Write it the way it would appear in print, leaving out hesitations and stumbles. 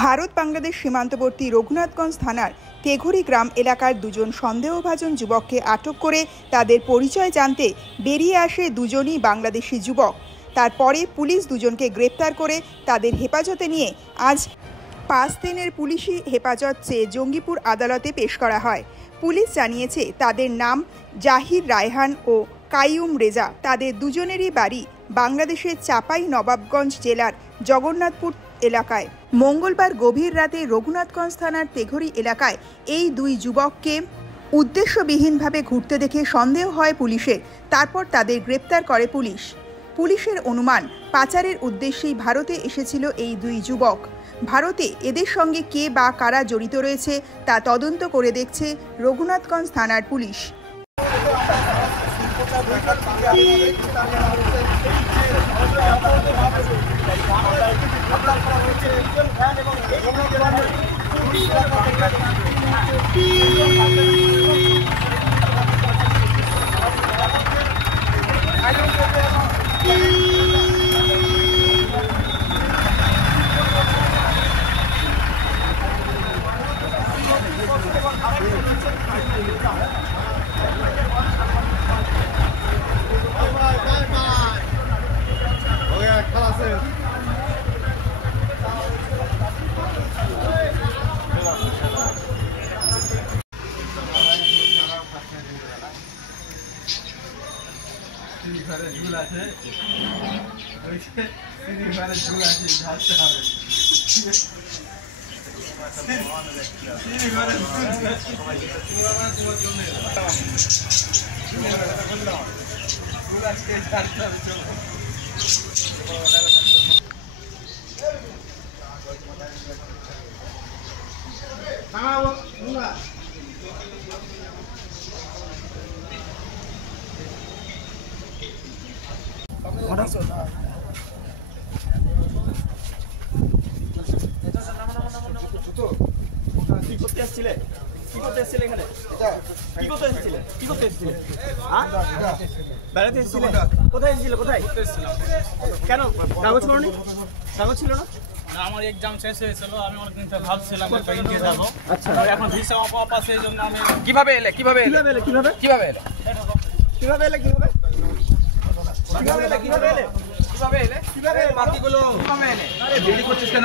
ভারত বাংলাদেশ সীমান্তবর্তী রঘুনাথগঞ্জ থানার তেঘুরি গ্রাম এলাকার দুজন সন্দেহভাজন যুবককে আটক করে তাদের পরিচয় জানতে বেরিয়ে আসে দুজনই বাংলাদেশি যুবক। তারপরে পুলিশ দুজনকে গ্রেপ্তার করে তাদের হেফাজতে নিয়ে আজ 5 দিনের পুলিশি হেফাজত চেয়ে জঙ্গিপুর আদালতে পেশ করা হয়। পুলিশ জানিয়েছে তাদের নাম জাহির রায়হান ও কাইয়ুম রেজা। তাদের দুজনেরই বাড়ি বাংলাদেশের চাপাই নবাবগঞ্জ জেলার জগন্নাথপুর এলাকায়। মঙ্গলবার গভীর রাতে রঘুনাথগঞ্জ থানার তেঘরি এলাকায় এই দুই যুবককে উদ্দেশ্যবিহীনভাবে ঘুরতে দেখে সন্দেহ হয় পুলিশের। তারপর তাদের গ্রেপ্তার করে পুলিশ। পুলিশের অনুমান পাচারের উদ্দেশ্যেই ভারতে এসেছিল এই দুই যুবক। ভারতে এদের সঙ্গে কে বা কারা জড়িত রয়েছে তা তদন্ত করে দেখছে রঘুনাথগঞ্জ থানার পুলিশ। কেন কাগজ করনি? কাগজ ছিল না? আমার এক্সাম শেষ হয়েছিল, আমি অনেকদিন থেকে ভাবছিলাম ইন্ডিয়া যাবো। আচ্ছা, এখন ভিসা অফ আছে, এই জন্য আমি কিভাবে এলে বাকিগুলো আরে দেরি করছিস কেন?